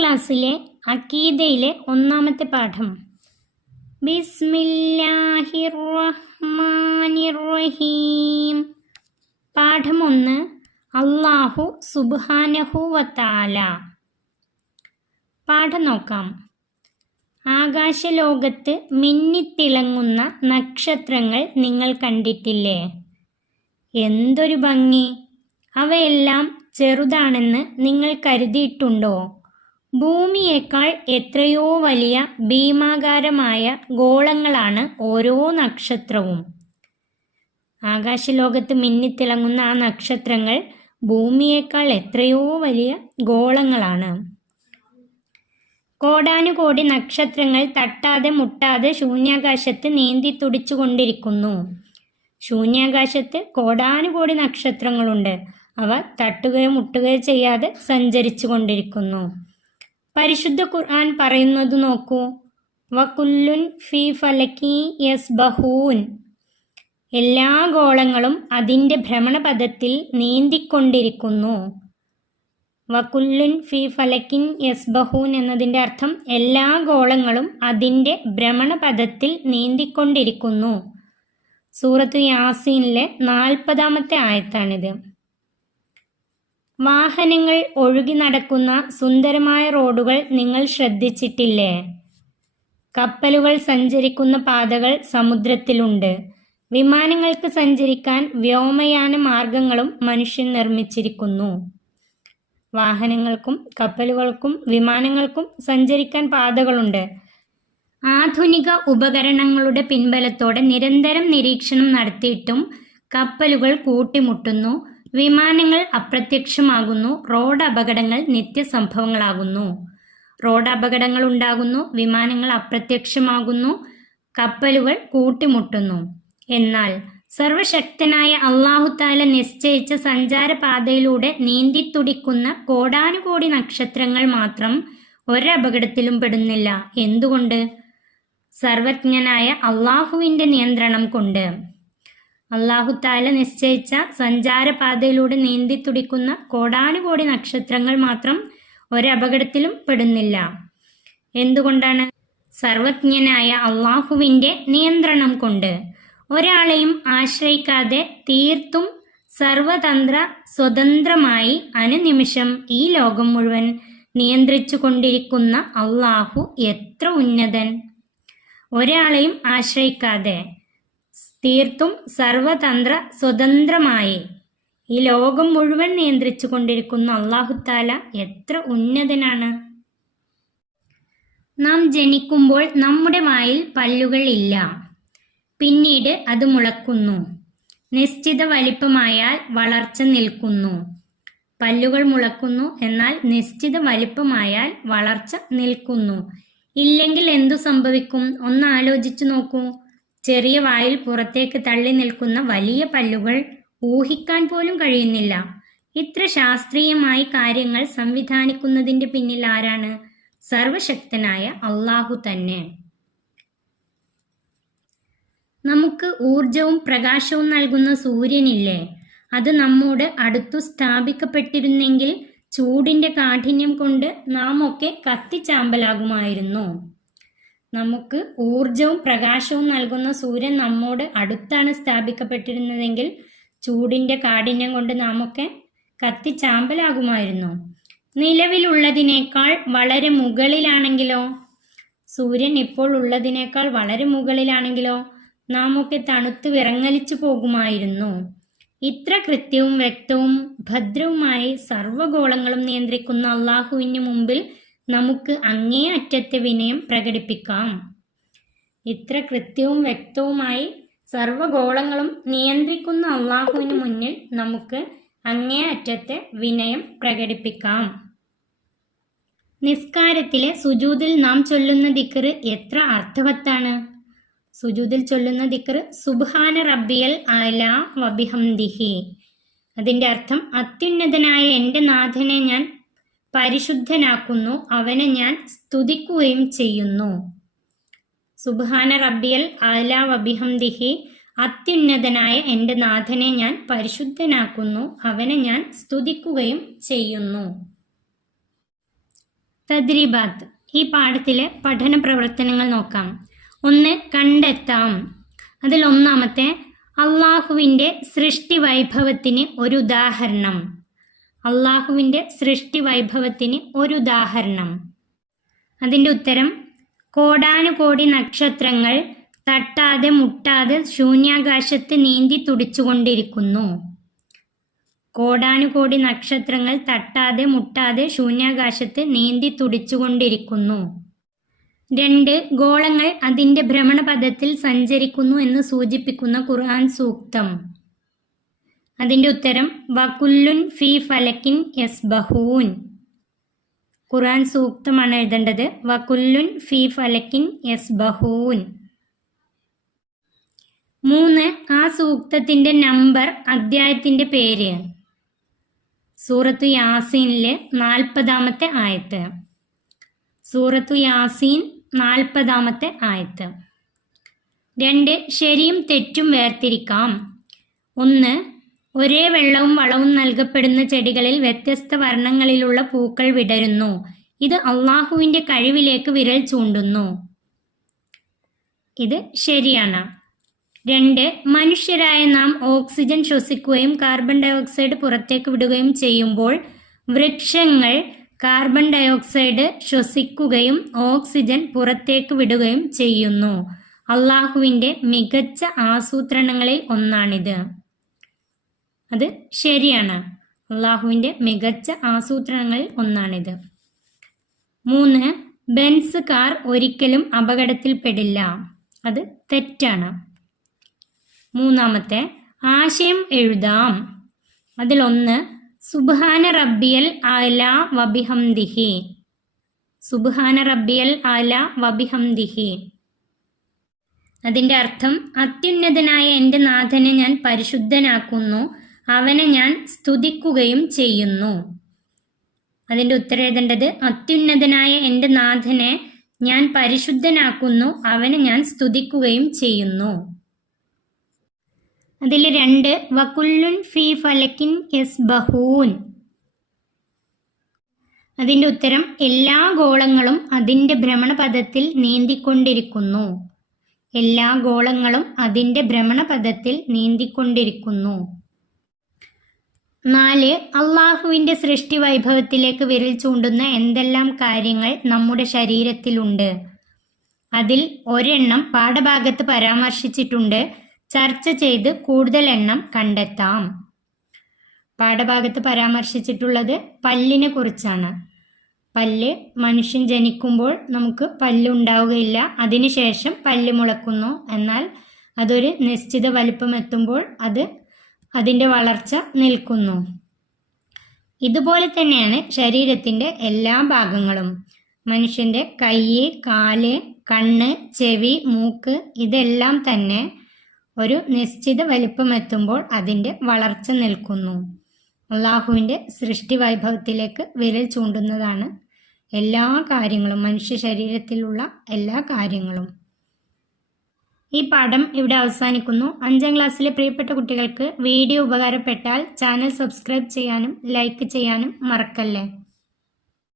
ക്ലാസ്സിലെ അഖീദയിലെ ഒന്നാമത്തെ പാഠം. ബിസ്മില്ലാഹിർ റഹ്മാനിർ റഹീം. പാഠം 1. അല്ലാഹു സുബ്ഹാനഹു വ തആല. പാഠം നോക്കാം. ആകാശലോകത്ത് മിന്നിത്തിളങ്ങുന്ന നക്ഷത്രങ്ങൾ നിങ്ങൾ കണ്ടിട്ടില്ലേ? എന്തൊരു ഭംഗി! അവയെല്ലാം ചെറുതാണെന്ന് നിങ്ങൾ കരുതിയിട്ടുണ്ടോ? ഭൂമിയേക്കാൾ എത്രയോ വലിയ ഭീമാകാരമായ ഗോളങ്ങളാണ് ഓരോ നക്ഷത്രവും. ആകാശലോകത്ത് മിന്നിത്തിളങ്ങുന്ന ആ നക്ഷത്രങ്ങൾ ഭൂമിയേക്കാൾ എത്രയോ വലിയ ഗോളങ്ങളാണ്. കോടാനുകോടി നക്ഷത്രങ്ങൾ തട്ടാതെ മുട്ടാതെ ശൂന്യാകാശത്ത് നീന്തി തുടിച്ചുകൊണ്ടിരിക്കുന്നു. ശൂന്യാകാശത്ത് കോടാനുകോടി നക്ഷത്രങ്ങളുണ്ട്. അവ തട്ടുകയോ മുട്ടുകയോ ചെയ്യാതെ സഞ്ചരിച്ചു കൊണ്ടിരിക്കുന്നു. പരിശുദ്ധ ഖുർആൻ പറയുന്നത് നോക്കൂ. വകുല്ലുൻ ഫീ ഫലകി യസ്ബഹൂൻ. എല്ലാ ഗോളങ്ങളും അതിൻ്റെ ഭ്രമണപഥത്തിൽ നീന്തിക്കൊണ്ടിരിക്കുന്നു. വകുല്ലുൻ ഫീ ഫലകിൻ യസ്ബഹൂൻ എന്നതിൻ്റെ അർത്ഥം എല്ലാ ഗോളങ്ങളും അതിൻ്റെ ഭ്രമണപഥത്തിൽ നീന്തിക്കൊണ്ടിരിക്കുന്നു. സൂറത്തു യാസീനിലെ 40-ാമത്തെ ആയത്താണിത്. വാഹനങ്ങൾ ഒഴുകി നടക്കുന്ന സുന്ദരമായ റോഡുകൾ നിങ്ങൾ ശ്രദ്ധിച്ചിട്ടില്ലേ? കപ്പലുകൾ സഞ്ചരിക്കുന്ന പാതകൾ സമുദ്രത്തിലുണ്ട്. വിമാനങ്ങൾക്ക് സഞ്ചരിക്കാൻ വ്യോമയാന മാർഗങ്ങളും മനുഷ്യൻ നിർമ്മിച്ചിരിക്കുന്നു. വാഹനങ്ങൾക്കും കപ്പലുകൾക്കും വിമാനങ്ങൾക്കും സഞ്ചരിക്കാൻ പാതകളുണ്ട്. ആധുനിക ഉപകരണങ്ങളുടെ പിൻബലത്തോടെ നിരന്തരം നിരീക്ഷണം നടത്തിയിട്ടും കപ്പലുകൾ കൂട്ടിമുട്ടുന്നു, വിമാനങ്ങൾ അപ്രത്യക്ഷമാകുന്നു, റോഡ് അപകടങ്ങൾ നിത്യസംഭവങ്ങളാകുന്നു. റോഡ് അപകടങ്ങൾ ഉണ്ടാകുന്നു, വിമാനങ്ങൾ അപ്രത്യക്ഷമാകുന്നു, കപ്പലുകൾ കൂട്ടിമുട്ടുന്നു. എന്നാൽ സർവശക്തനായ അല്ലാഹു തആല നിശ്ചയിച്ച സഞ്ചാരപാതയിലൂടെ നീന്തിത്തുടിക്കുന്ന കോടാനുകോടി നക്ഷത്രങ്ങൾ മാത്രം ഒരപകടത്തിലും പെടുന്നില്ല. എന്തുകൊണ്ട്? സർവജ്ഞനായ അള്ളാഹുവിൻ്റെ നിയന്ത്രണം കൊണ്ട്. അല്ലാഹു തആല നിശ്ചയിച്ച സഞ്ചാരപാതയിലൂടെ നീന്തിത്തുടിക്കുന്ന കോടാനുകോടി നക്ഷത്രങ്ങൾ മാത്രം ഒരപകടത്തിലും പെടുന്നില്ല. എന്തുകൊണ്ടാണ്? സർവജ്ഞനായ അള്ളാഹുവിൻ്റെ നിയന്ത്രണം കൊണ്ട്. ഒരാളെയും ആശ്രയിക്കാതെ തീർത്തും സർവതന്ത്ര സ്വതന്ത്രമായി അനുനിമിഷം ഈ ലോകം മുഴുവൻ നിയന്ത്രിച്ചു കൊണ്ടിരിക്കുന്ന അള്ളാഹു എത്ര ഉന്നതൻ! ഒരാളെയും ആശ്രയിക്കാതെ തീർത്തും സർവതന്ത്ര സ്വതന്ത്രമായി ഈ ലോകം മുഴുവൻ നിയന്ത്രിച്ചു കൊണ്ടിരിക്കുന്ന അല്ലാഹു തആല എത്ര ഉന്നതനാണ്! നാം ജനിക്കുമ്പോൾ നമ്മുടെ വായിൽ പല്ലുകൾ ഇല്ല. പിന്നീട് അത് മുളക്കുന്നു. നിശ്ചിത വലിപ്പമായാൽ വളർച്ച നിൽക്കുന്നു. പല്ലുകൾ മുളക്കുന്നു, എന്നാൽ നിശ്ചിത വലിപ്പമായാൽ വളർച്ച നിൽക്കുന്നു. ഇല്ലെങ്കിൽ എന്തു സംഭവിക്കും? ഒന്ന് ആലോചിച്ചു നോക്കൂ. ചെറിയ വായിൽ പുറത്തേക്ക് തള്ളി നിൽക്കുന്ന വലിയ പല്ലുകൾ ഊഹിക്കാൻ പോലും കഴിയുന്നില്ല. ഇത്ര ശാസ്ത്രീയമായി കാര്യങ്ങൾ സംവിധാനിക്കുന്നതിൻ്റെ പിന്നിൽ ആരാണ്? സർവശക്തനായ അള്ളാഹു തന്നെ. നമുക്ക് ഊർജവും പ്രകാശവും നൽകുന്ന സൂര്യനില്ലേ? അത് നമ്മോട് അടുത്തു സ്ഥാപിക്കപ്പെട്ടിരുന്നെങ്കിൽ ചൂടിൻ്റെ കാഠിന്യം കൊണ്ട് നാം ഒക്കെ കത്തിച്ചാമ്പലാകുമായിരുന്നു. നമുക്ക് ഊർജവും പ്രകാശവും നൽകുന്ന സൂര്യൻ നമ്മോട് അടുത്താണ് സ്ഥാപിക്കപ്പെട്ടിരുന്നതെങ്കിൽ ചൂടിൻ്റെ കാഠിന്യം കൊണ്ട് നാം ഒക്കെ കത്തിച്ചാമ്പലാകുമായിരുന്നു. നിലവിലുള്ളതിനേക്കാൾ വളരെ മുകളിലാണെങ്കിലോ? സൂര്യൻ ഇപ്പോൾ ഉള്ളതിനേക്കാൾ വളരെ മുകളിലാണെങ്കിലോ നാം ഒക്കെ തണുത്ത് വിറങ്ങലിച്ചു പോകുമായിരുന്നു. ഇത്ര കൃത്യവും വ്യക്തവും ഭദ്രവുമായി സർവ്വഗോളങ്ങളും നിയന്ത്രിക്കുന്ന അള്ളാഹുവിന് മുമ്പിൽ നമുക്ക് അങ്ങേ അറ്റത്തെ വിനയം പ്രകടിപ്പിക്കാം. ഇത്ര കൃത്യവും വ്യക്തവുമായി സർവ്വഗോളങ്ങളും നിയന്ത്രിക്കുന്ന അള്ളാഹുവിന് മുന്നിൽ നമുക്ക് അങ്ങേ അറ്റത്തെ വിനയം പ്രകടിപ്പിക്കാം. നിസ്കാരത്തിലെ സുജൂദിൽ നാം ചൊല്ലുന്ന ദിക്ർ എത്ര അർത്ഥവത്താണ്! സുജൂദിൽ ചൊല്ലുന്ന ദിക്ർ സുബ്ഹാന റബ്ബിയൽ അഅ്ലാ വബിഹംദിഹി. അതിൻ്റെ അർത്ഥം അത്യുന്നതനായ എൻ്റെ നാഥനെ ഞാൻ പരിശുദ്ധനാക്കുന്നു, അവനെ ഞാൻ സ്തുതിക്കുകയും ചെയ്യുന്നു. സുബ്ഹാന റബ്ബിയൽ അഅ്ലാ വബിഹംദിഹി. അത്യുന്നതനായ എൻ്റെ നാഥനെ ഞാൻ പരിശുദ്ധനാക്കുന്നു, അവനെ ഞാൻ സ്തുതിക്കുകയും ചെയ്യുന്നു. തദ്രീബാത്ത്. ഈ പാഠത്തിലെ പഠന പ്രവർത്തനങ്ങൾ നോക്കാം. 1. കണ്ടെത്താം. അതിൽ ഒന്നാമത്തെ, അള്ളാഹുവിൻ്റെ സൃഷ്ടി വൈഭവത്തിന് ഒരു ഉദാഹരണം. അള്ളാഹുവിൻ്റെ സൃഷ്ടി വൈഭവത്തിന് ഒരു ഉദാഹരണം. അതിൻ്റെ ഉത്തരം, കോടാനുകോടി നക്ഷത്രങ്ങൾ തട്ടാതെ മുട്ടാതെ ശൂന്യാകാശത്ത് നീന്തി തുടിച്ചുകൊണ്ടിരിക്കുന്നു. കോടാനുകോടി നക്ഷത്രങ്ങൾ തട്ടാതെ മുട്ടാതെ ശൂന്യാകാശത്ത് നീന്തി തുടിച്ചുകൊണ്ടിരിക്കുന്നു. 2. ഗോളങ്ങൾ അതിൻ്റെ ഭ്രമണപഥത്തിൽ സഞ്ചരിക്കുന്നു എന്ന് സൂചിപ്പിക്കുന്ന ഖുർആൻ സൂക്തം. അതിൻ്റെ ഉത്തരം, വകുല്ലുൻ ഫീ ഫലക്കിൻ യസ്ബഹൂൻ. ഖുർആൻ സൂക്തമാണ് എഴുതേണ്ടത്. വകുല്ലുൻ ഫീ ഫലക്കിൻ യസ്ബഹൂൻ. 3. ആ സൂക്തത്തിൻ്റെ നമ്പർ, അധ്യായത്തിൻ്റെ പേര്. സൂറത്തു യാസീനിലെ 40-ാമത്തെ ആയത്ത്. സൂറത്തു യാസീൻ 40-ാമത്തെ ആയത്ത്. 2. ശരിയും തെറ്റും വേർതിരിക്കാം. 1. ഒരേ വെള്ളവും വളവും നൽകപ്പെടുന്ന ചെടികളിൽ വ്യത്യസ്ത വർണ്ണങ്ങളിലുള്ള പൂക്കൾ വിടരുന്നു. ഇത് അള്ളാഹുവിൻ്റെ കഴിവിലേക്ക് വിരൽ ചൂണ്ടുന്നു. ഇത് ശരിയാണ്. 2. മനുഷ്യരായ നാം ഓക്സിജൻ ശ്വസിക്കുകയും കാർബൺ ഡയോക്സൈഡ് പുറത്തേക്ക് വിടുകയും ചെയ്യുമ്പോൾ വൃക്ഷങ്ങൾ കാർബൺ ഡയോക്സൈഡ് ശ്വസിക്കുകയും ഓക്സിജൻ പുറത്തേക്ക് വിടുകയും ചെയ്യുന്നു. അള്ളാഹുവിൻ്റെ മികച്ച ആസൂത്രണങ്ങളിൽ ഒന്നാണിത്. അത് ശരിയാണ്. അള്ളാഹുവിൻ്റെ മികച്ച ആസൂത്രണങ്ങളിൽ ഒന്നാണിത്. 3. ബെൻസ് കാർ ഒരിക്കലും അപകടത്തിൽപ്പെടില്ല. അത് തെറ്റാണ്. 3. ആശയം എഴുതാം. അതിലൊന്ന്, സുബ്ഹാന റബ്ബിയൽ ആല വബിഹംദിഹി. സുബ്ഹാന റബ്ബിയൽ ആല വബിഹംദിഹി. അതിൻ്റെ അർത്ഥം, അത്യുന്നതനായ എൻ്റെ നാഥനെ ഞാൻ പരിശുദ്ധനാക്കുന്നു, അവനെ ഞാൻ സ്തുതിക്കുകയും ചെയ്യുന്നു. അതിൻ്റെ ഉത്തരം എഴുതേണ്ടത്, അത്യുന്നതനായ എൻ്റെ നാഥനെ ഞാൻ പരിശുദ്ധനാക്കുന്നു, അവനെ ഞാൻ സ്തുതിക്കുകയും ചെയ്യുന്നു. അതിൽ 2, വകുല്ലുൻ ഫീ ഫലക്കിൻ യസ്ബഹൂൻ. അതിൻ്റെ ഉത്തരം, എല്ലാ ഗോളങ്ങളും അതിൻ്റെ ഭ്രമണപഥത്തിൽ നീന്തിക്കൊണ്ടിരിക്കുന്നു. എല്ലാ ഗോളങ്ങളും അതിൻ്റെ ഭ്രമണപഥത്തിൽ നീന്തിക്കൊണ്ടിരിക്കുന്നു. 4. അള്ളാഹുവിൻ്റെ സൃഷ്ടി വൈഭവത്തിലേക്ക് വിരൽ ചൂണ്ടുന്ന എന്തെല്ലാം കാര്യങ്ങൾ നമ്മുടെ ശരീരത്തിലുണ്ട്? അതിൽ ഒരെണ്ണം പാഠഭാഗത്ത് പരാമർശിച്ചിട്ടുണ്ട്. ചർച്ച ചെയ്ത് കൂടുതൽ എണ്ണം കണ്ടെത്താം. പാഠഭാഗത്ത് പരാമർശിച്ചിട്ടുള്ളത് പല്ലിനെ കുറിച്ചാണ്. പല്ല്, മനുഷ്യൻ ജനിക്കുമ്പോൾ നമുക്ക് പല്ലുണ്ടാവുകയില്ല, അതിനുശേഷം പല്ല് മുളക്കുന്നു. എന്നാൽ അതൊരു നിശ്ചിത വലിപ്പം എത്തുമ്പോൾ അതിൻ്റെ വളർച്ച നിൽക്കുന്നു. ഇതുപോലെ തന്നെയാണ് ശരീരത്തിൻ്റെ എല്ലാ ഭാഗങ്ങളും. മനുഷ്യൻ്റെ കൈ, കാല്, കണ്ണ്, ചെവി, മൂക്ക്, ഇതെല്ലാം തന്നെ ഒരു നിശ്ചിത വലിപ്പം എത്തുമ്പോൾ അതിൻ്റെ വളർച്ച നിൽക്കുന്നു. അള്ളാഹുവിൻ്റെ സൃഷ്ടി വൈഭവത്തിലേക്ക് വിരൽ ചൂണ്ടുന്നതാണ് എല്ലാ കാര്യങ്ങളും, മനുഷ്യ ശരീരത്തിലുള്ള എല്ലാ കാര്യങ്ങളും. ഈ പാഠം ഇവിടെ അവസാനിക്കുന്നു. 5ാം ക്ലാസ്സിലെ പ്രിയപ്പെട്ട കുട്ടികൾക്ക് വീഡിയോ ഉപകാരപ്പെട്ടാൽ ചാനൽ സബ്സ്ക്രൈബ് ചെയ്യാനും ലൈക്ക് ചെയ്യാനും മറക്കല്ലേ.